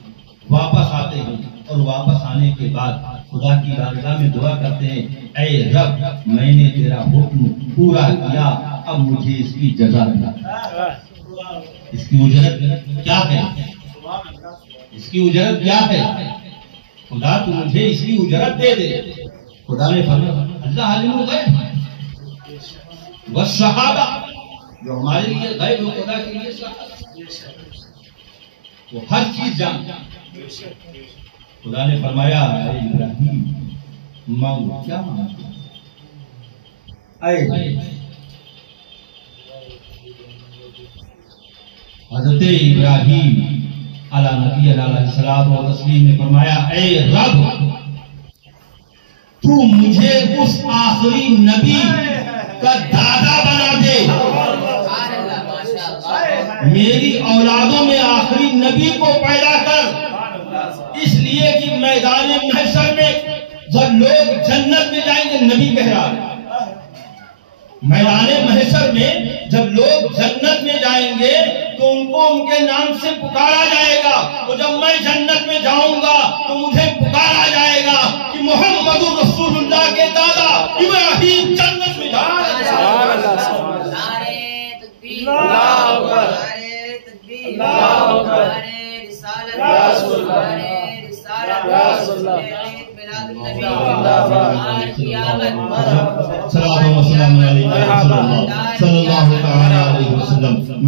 اور واپس آنے کے بعد خدا کی بارگاہ میں دعا کرتے ہیں اے رب میں نے تیرا حکم پورا کیا، اب مجھے اس کی جزا دے، اس کی اجرت کیا ہے، اس کی اجرت کیا ہے، خدا تو مجھے اس کی اجرت دے دے۔ خدا نے فرمایا اللہ عالم الغیب والشہادہ، جو ہمارے لیے غیب ہے خدا کے لیے وہ ہر چیز جانتا۔ خدا نے فرمایا اے ابراہیم مانگو، کیا مانگو؟ اے حضرت ابراہیم علی نبی علیہ الصلوۃ والتسلیم نے فرمایا اے رب تو مجھے اس آخری نبی کا دادا بنا دے، میری اولادوں میں آخری نبی کو پیدا کر، اس لیے کہ میدان محشر میں جب لوگ جنت میں جائیں گے، نبی کہہ رہا ہے میدان محشر میں جب لوگ جنت میں جائیں گے تو ان کو ان کے نام سے پکارا جائے گا، تو جب میں جنت میں جاؤں گا تو مجھے پکارا جائے گا کہ محمد رسول اللہ کے دادا ابراہیم جنت میں جائے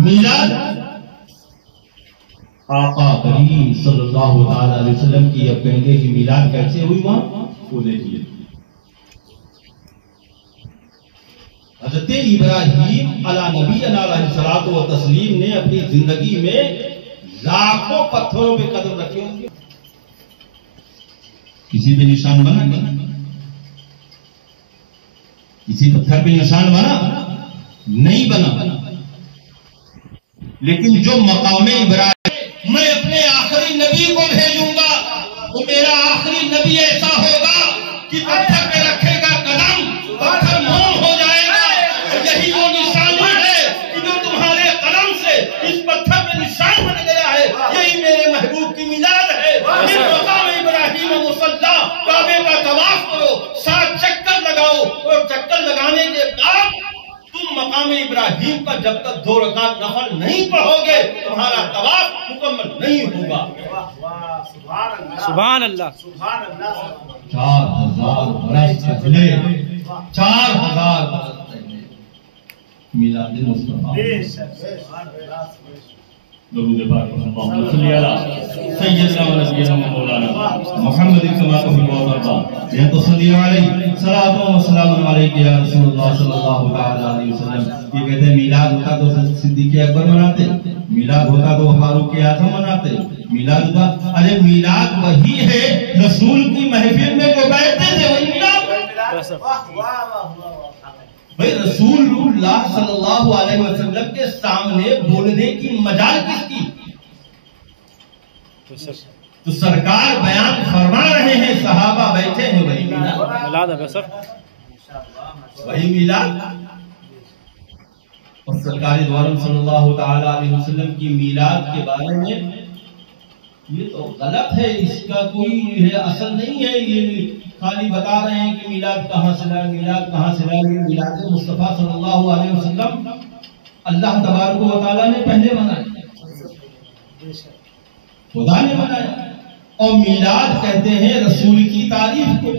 میلاد آقا کریم صلی اللہ علیہ وسلم کی اب کہیں گے کہ میلاد کیسے ہوئی وہاں وہ دیکھیے۔ حضرت ابراہیم علی نبی علیہ الصلوۃ والتسلیم نے اپنی زندگی میں لاکھوں پتھروں پہ قدم رکھے ہوں گے، کسی پہ نشان بنا، کسی پتھر پہ نشان بنا نہیں بنا، لیکن جو مقام ابراہیم میں اپنے آخری نبی کو بھیجوں گا، وہ میرا آخری نبی ایسا ہوگا کہ پتھر پہ رکھے گا قدم، پتھر موم ہو جائے گا۔ یہی وہ نشانی ہے کہ جو تمہارے قلم سے اس پتھر میں نشان بن گیا ہے، یہی میرے محبوب کی میلاد ہے۔ اس مقام ابراہیم مصلی کعبے کا طواف کرو، 7 چکر لگاؤ، اور چکر لگانے کے بعد تم مقام ابراہیم کا جب تک 2 رکعت نفل نہیں پڑھو گے تمہارا طواف مکمل نہیں ہوگا۔ سبحان اللہ۔ 4000 برس پہلے، 4000 برس پہلے میلاد مصطفیٰ۔ درود پاک اللہم صلی علی سیدنا و نبینا مولانا محمد کما تحب و ترضى یا تصلی علیہ صلاۃ و سلام علیک یا رسول اللہ صلی اللہ تعالی علیہ وسلم۔ یہ کہتے ہیں میلاد ہوتا تو صدیق اکبر مناتے، میلاد ہوتا تو فاروق اعظم مناتے، میلاد ہوتا، ارے میلاد وہی ہے رسول کی محفل میں جو بیٹھتے تھے وہی میلاد۔ بھئی رسول اللہ صلی اللہ علیہ وسلم کے سامنے بولنے کی مجال کس کی؟ تو سرکار بیان فرما رہے ہیں، صحابہ بیٹھے ہیں، وہی میلاد ہے سر، وہی میلاد۔ اور سرکار دو عالم صلی اللہ تعالی علیہ وسلم کی میلاد کے بارے میں یہ تو غلط ہے، اس کا کوئی ہے اصل نہیں ہے، یہ خالی بتا رہے ہیں کہ میلاد کہاں سے لائے، میلاد کہاں سے لائے۔ میلاد مصطفیٰ صلی اللہ علیہ وسلم اللہ تبارک و تعالیٰ نے پہلے منایا، خدا نے منایا، اور میلاد کہتے ہیں رسول کی تعریف کو،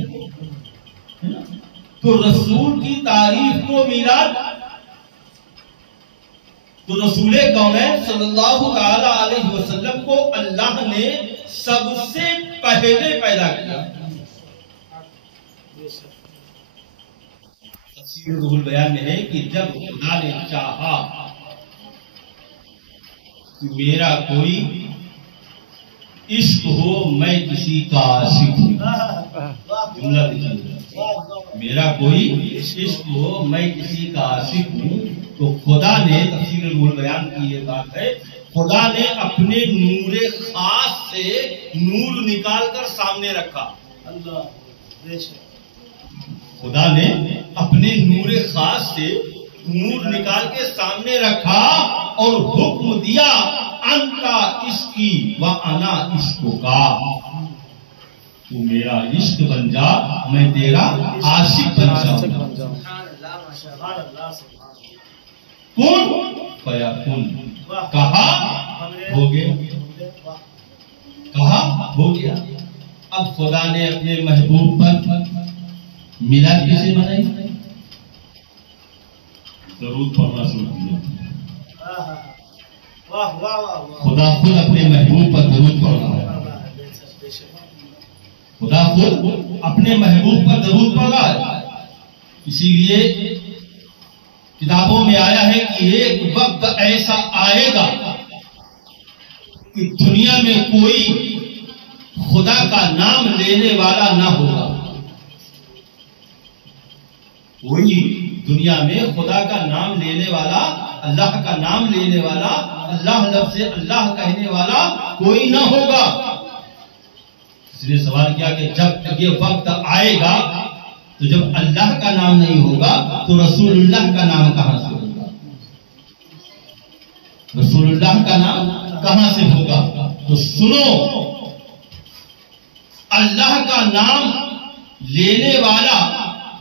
تو رسول کی تعریف کو میلاد، تو رسول کونین صلی اللہ تعالی علیہ وسلم کو اللہ نے سب سے پہلے پیدا کیا۔ تفسیر روح البیان میں ہے کہ جب خدا نے چاہا کہ میرا کوئی عشق ہو میں کسی کا عاشق ہوں، جملہ دیکھیے، میرا کوئی عشق ہو میں کسی کا عاشق ہوں، تو خدا نے، تفسیر روح البیان کی یہ بات ہے، خدا نے اپنے نور خاص سے نور نکال کر سامنے رکھا۔ خدا نے اپنے نور خاص سے نور نکال کے سامنے رکھا اور حکم دیا انتا عشقی و انا عشق کا، تو میرا عشق بن جا میں تیرا عاشق بن جاؤں۔ کون فیکون، کہا ہو گیا، کہا ہو گیا۔ اب خدا نے اپنے محبوب پر میلاد کیسے منائی؟ درود پڑھنا شروع کیا، خدا خود اپنے محبوب پر درود پڑھ رہا ہے، خدا خود اپنے محبوب پر درود پڑھ رہا ہے۔ اسی لیے کتابوں میں آیا ہے کہ ایک وقت ایسا آئے گا کہ دنیا میں کوئی خدا کا نام لینے والا نہ ہوگا، کوئی دنیا میں خدا کا نام لینے والا، اللہ کا نام لینے والا، اللہ لفظ اللہ کہنے والا کوئی نہ ہوگا۔ اس نے سوال کیا کہ جب یہ وقت آئے گا تو جب اللہ کا نام نہیں ہوگا تو رسول اللہ کا نام کہاں سے ہوگا؟ رسول اللہ کا نام کہاں سے ہوگا؟ تو سنو، اللہ کا نام لینے والا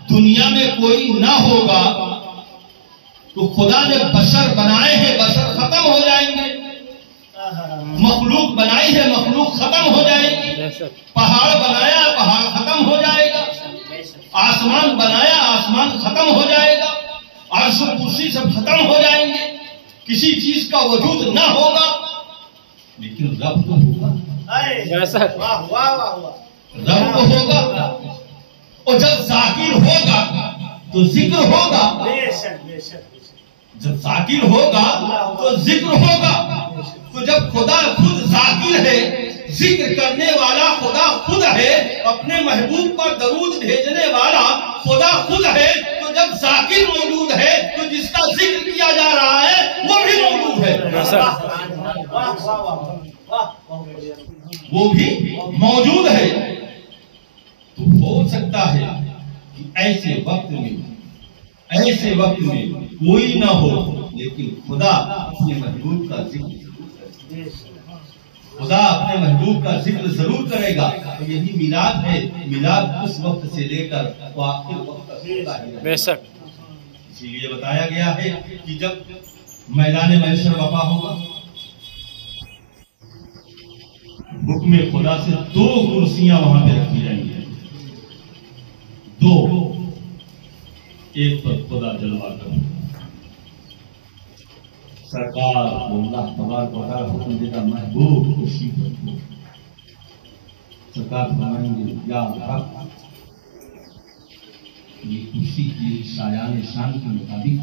دنیا میں کوئی نہ ہوگا تو خدا نے بشر بنائے ہیں، بشر ختم ہو جائیں گے، مخلوق بنائی ہے، مخلوق ختم ہو جائے گی، پہاڑ بنایا، پہاڑ ختم ہو جائے گا، آسمان بنایا، آسمان ختم ہو جائے گا، عرش و کرسی سب ختم ہو جائیں گے، کسی چیز کا وجود نہ ہوگا، لیکن رب تو ہوگا، رب تو ہوگا، اور جب ذاکر ہوگا تو ذکر ہوگا، جب ذاکر ہوگا تو ذکر ہوگا، تو جب خدا خود ذاکر ہے، ذکر کرنے والا خدا خود ہے، اپنے محبوب پر درود بھیجنے والا خدا خود ہے، تو جب ذاکر موجود ہے تو جس کا ذکر کیا جا رہا ہے وہ بھی موجود ہے۔ وہ بھی موجود ہے. تو ہو سکتا ہے کہ ایسے وقت میں کوئی نہ ہو لیکن خدا اپنے محبوب کا ذکر ضرور کرے گا. تو یہی میلاد ہے. میلاد اس وقت سے لے کر آخر وقت تک ہوتا ہے. بے شک. اسی لیے بتایا گیا ہے کہ جب میدان محشر وقع ہوگا حکم خدا سے 2 کرسیاں وہاں پہ رکھی جائیں گی. 2. ایک پر خدا جلوہ کرے. سرکار کو اللہ تبارک و تعالیٰ حکم دے گا محبوب کرسی پر رکھو. سرکار فرمائیں گے یا رب یہ کرسی کی شایان شان کے مطابق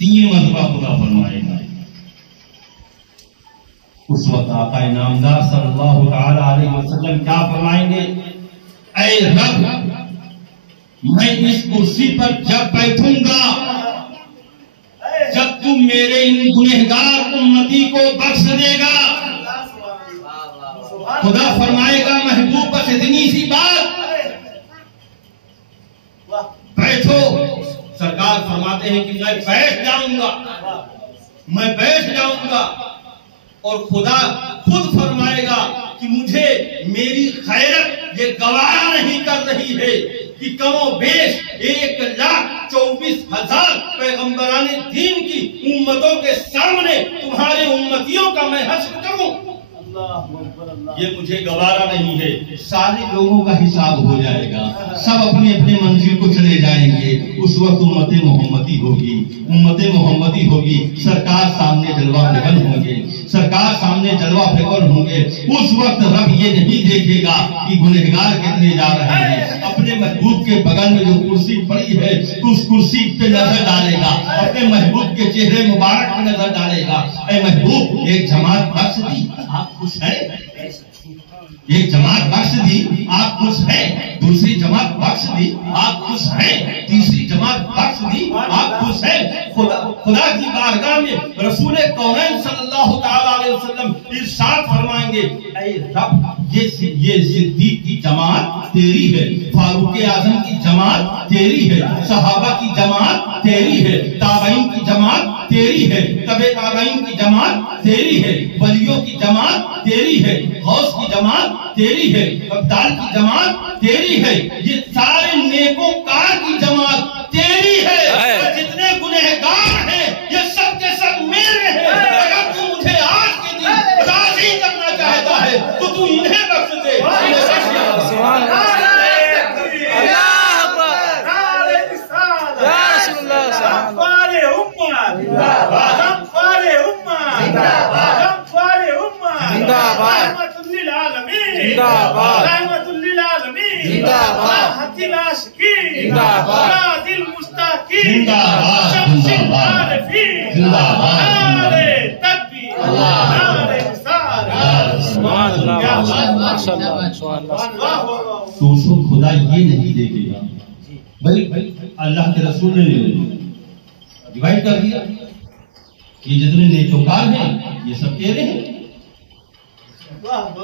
3 مرتبہ خدا فرمائے گا. اس وقت آقا نامدار صلی اللہ تعالی علیہ وسلم کیا فرمائیں گے؟ اے رب میں اس کرسی پر جب بیٹھوں گا جب تم میرے ان گنہگار امتی کو بخش دے گا. خدا فرمائے گا محبوب بس اتنی سی بات بیٹھو. سرکار فرماتے ہیں کہ میں بیٹھ جاؤں گا اور خدا خود فرمائے گا کہ مجھے میری خیرت یہ گوارا نہیں کر رہی ہے کہ کم و بیش 1,24,000 پیغمبران دین کی امتوں کے سامنے تمہارے امتیوں کا میں حشر کروں. یہ مجھے گوارا نہیں ہے. سارے لوگوں کا حساب ہو جائے گا. سب اپنے اپنے منزل کو چلے جائیں گے. اس وقت امت محمدی ہوگی. سرکار سامنے جلوہ فکر ہوں گے. اس وقت رب یہ نہیں دیکھے گا کہ گنہگار کتنے جا رہے ہیں. اپنے محبوب کے بغل میں جو کرسی پڑی ہے اس کرسی پہ نظر ڈالے گا. اپنے محبوب کے چہرے مبارک پہ نظر ڈالے گا. اے محبوب ایک جماعت بخش دی آپ خوش ہیں. ایک جماعت بخش دی آپ خوش ہیں. دوسری جماعت بخش دی آپ خوش ہیں. تیسری جماعت بخش دی آپ خوش ہیں. خدا کی بارگاہ میں رسول کونین صلی اللہ تعالی علیہ وسلم ارشاد فرمائیں گے اے رب یہ صدیق کی جماعت تیری ہے. فاروق اعظم کی جماعت تیری ہے. صحابہ کی جماعت تیری ہے. تابعین کی جماعت تیری ہے. تبع تابعین کی جماعت تیری ہے. ولیوں کی جماعت تیری ہے. غوث کی جماعت تیری ہے. ابدال کی جماعت تیری ہے. یہ سارے نیکوکار کی جماعت تیری ہے. جتنے گنہگار ہیں یہ سب کے سب میرے ہیں. اگر تو مجھے آج کے دن راضی کرنا چاہتا ہے تو تو انہیں بخش دے. تو اس کو خدا یہ نہیں دیکھے گا. بھائی اللہ کے رسول نے ڈیوائیڈ کر دیا کہ جتنے نیکوکار ہیں یہ سب تیرے ہیں.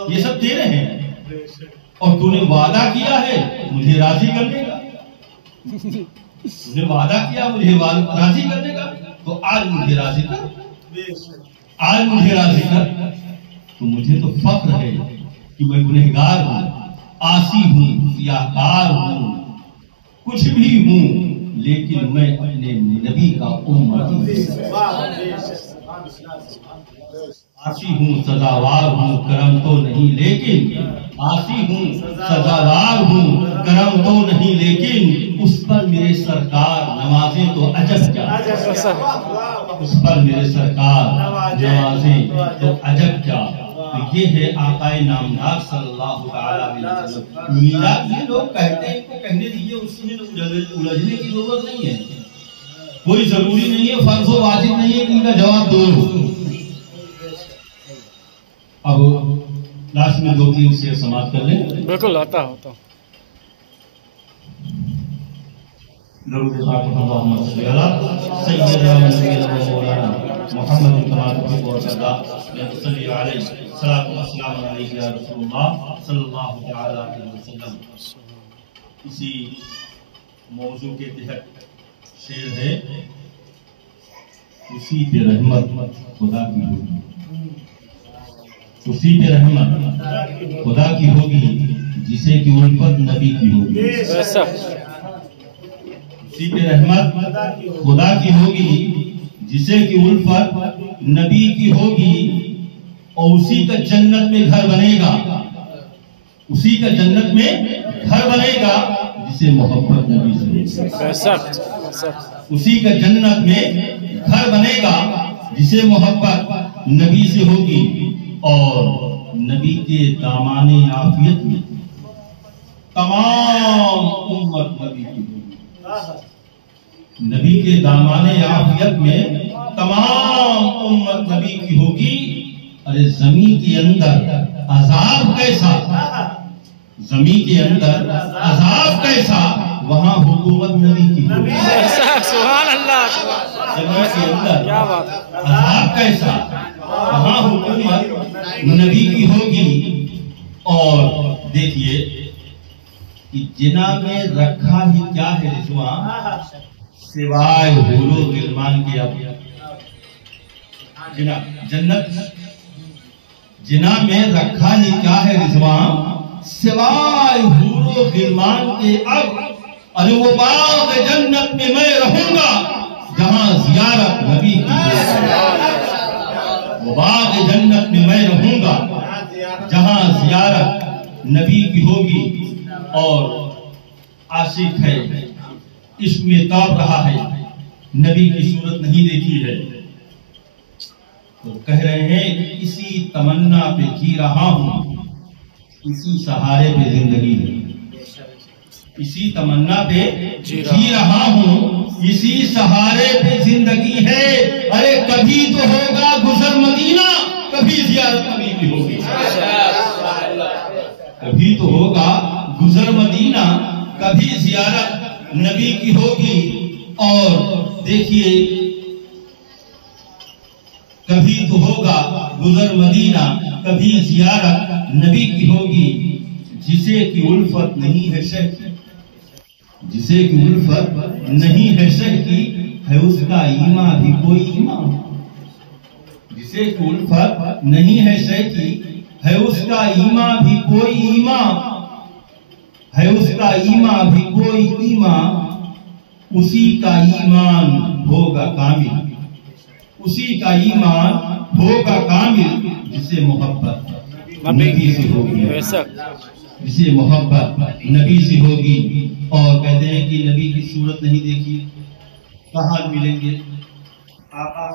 یہ سب تیرے ہیں اور تو نے وعدہ کیا ہے مجھے راضی کرنے کا. تو نے وعدہ کیا مجھے راضی کرنے کا. تو آج مجھے راضی کر. تو مجھے تو فخر ہے کہ میں گنہگار ہوں, عاصی ہوں, سیاہکار ہوں, کچھ بھی ہوں, لیکن میں اپنے نبی کا امتی عاصی ہوں, سزاوار ہوں, کرم تو نہیں لیکن عاصی ہوں, سزاوار ہوں, کرم تو نہیں لیکن اس پر میرے سرکار نمازیں تو عجب کیا. اس پر میرے سرکار نمازیں تو عجب کیا. یہ ہے آقا نامدار صلی اللہ علیہ وسلم. میلاد یہ لوگ کہتے ہیں کو کہنے دیجیے, اس میں الجھنے کی ضرورت نہیں ہے. کوئی ضروری نہیں ہے, فرض و واجب نہیں ہے کہ ان کا جواب دو. اب لاسٹ میں 2-3 سے سماعت کر لیں. بالکل آتا درود پاک اللہم صلی علی سیدنا و مولانا محمد کما تحب وترضى صلی علیہ الصلوۃ والسلام علیک یا رسول اللہ صلی اللہ تعالی علیہ وسلم. اسی موضوع کے تحت شعر ہے: اسی پہ رحمت خدا کی ہوگی، اسی پہ رحمت خدا کی ہوگی جسے کہ الفت نبی کی ہوگی. اسی پہ رحمت خدا کی ہوگی جسے کہ الفت نبی کی ہوگی، اور اسی کا جنت میں گھر بنے گا، اسی کا جنت میں گھر بنے گا جسے محبت نبی سے ہوگی. اسی کا جنت میں گھر بنے گا جسے محبت نبی سے ہوگی، اور نبی کے دامان عافیت میں تمام امت نبی کی ہوگی. نبی کے دامان عافیت میں تمام امت نبی کی ہوگی. ارے زمین کے اندر عذاب کیسا، زمین کے اندر عذاب کیسا، وہاں حکومت نبی کی ہوگی. سبحان اللہ. زمین کے اندر عذاب کیسا، وہاں حکومت نبی کی ہوگی. اور دیکھیے کہ جنا میں رکھا ہی کیا ہے رضوان سوائے حور و غلمان کے. اب جنت جنا میں رکھا ہی کیا ہے رضوان سوائے حور و غلمان کے. اب ارے وہ باغ جنت میں میں رہوں گا جہاں زیارت نبی کی ہوگی. وہ باغ جنت میں میں رہوں گا جہاں زیارت نبی کی ہوگی. اور عاشق ہے، عشق میں تاب رہا ہے، نبی کی صورت نہیں دیکھی ہے، تو کہہ رہے ہیں کہ اسی تمنا پہ جی رہا ہوں، اسی سہارے پہ زندگی ہے. اسی تمنا پہ جی رہا ہوں، اسی سہارے پہ زندگی ہے. ارے کبھی تو ہوگا گزر مدینہ، کبھی زیارت نبی کی ہوگی. کبھی تو ہوگا گزر مدینہ، کبھی زیارت نبی کی ہوگی. اور دیکھیے کبھی تو ہوگا گزر مدینہ، کبھی زیارت نبی کی ہوگی. جسے کی الفت نہیں ہے شہ کی، جسے کی الفت نہیں ہے شہ کی، ہے اس کا ایمان بھی کوئی ایمان. جسے کی الفت نہیں ہے شہ کی، ہے اس کا ایمان بھی کوئی ایمان، ہے اس کا ایمان بھی کوئی ایمان. اسی کا ایمان ہوگا کامل، اسی کا ایمان ہوگا کامل جسے محبت نبی سے ہوگی، جسے محبت نبی سے ہوگی. اور کہتے ہیں کہ نبی کی صورت نہیں دیکھی، کہاں ملیں گے آقا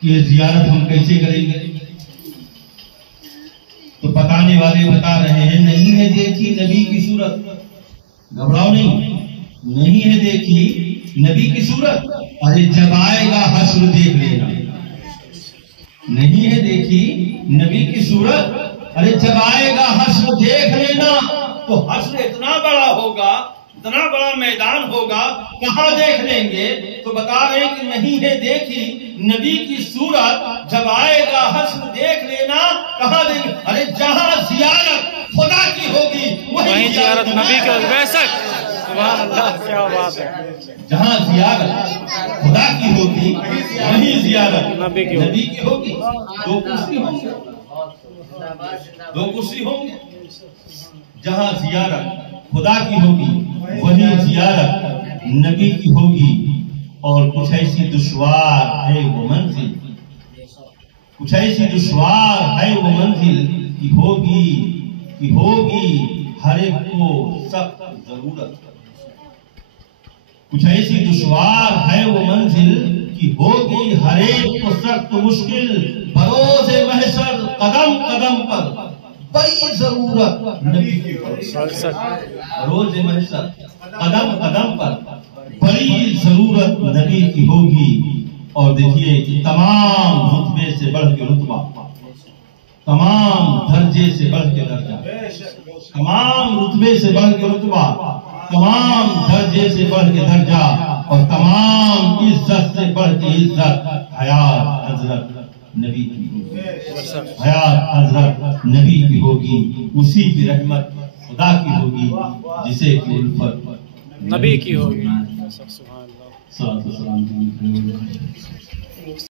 کی زیارت ہم کیسے کریں گے؟ تو بتانے والے بتا رہے ہیں نہیں ہے دیکھی نبی کی صورت. گھبراؤ نہیں ہے دیکھی نبی کی صورت. ارے جب آئے گا حشر دیکھ لینا. نہیں ہے دیکھی نبی کی صورت، ارے جب آئے گا حشر دیکھ لینا. تو حشر اتنا بڑا ہوگا، اتنا بڑا میدان ہوگا، کہاں دیکھ لیں گے؟ تو بتا رہے کہ نہیں ہے دیکھی نبی کی صورت، جب آئے گا حشر دیکھ لینا. کہاں دیکھ؟ ارے جہاں زیارت خدا کی ہوگی وہیں زیارت نبی کی ہوگی. سبحان اللہ، کیا بات ہے. جہاں زیارت خدا کی ہوگی وہیں زیارت نبی کی ہوگی. دو کرسی ہوں گے، دو کرسی ہوں گے. جہاں زیارت خدا کی ہوگی وہیں زیارت نبی کی ہوگی. اور کچھ ایسی دشوار ہے وہ منزل، کچھ ایسی دشوار ہے وہ منزل کی ہوگی ہر ایک کو سخت ضرورت. کچھ ایسی دشوار ہے وہ منزل کی ہوگی ہر ایک کو سخت مشکل. بروز محشر قدم قدم پر بڑی ضرورت نبی کی ہوگی. بروز محشر قدم قدم پر بڑی ضرورت نبی کی ہوگی. اور دیکھیے کہ تمام رتبے سے بڑھ کے رتبہ، تمام درجے سے بڑھ کے درجہ، تمام رتبے سے بڑھ کے رتبہ، تمام درجے سے بڑھ کے درجہ، اور تمام عزت سے بڑھ بڑھتی عزت حیات حضرت نبی کی ہوگی، حیات حضرت نبی کی ہوگی، اسی کی رحمت خدا کی ہوگی جسے کی الفت نبی کی ہوگی۔ صلوات و سلام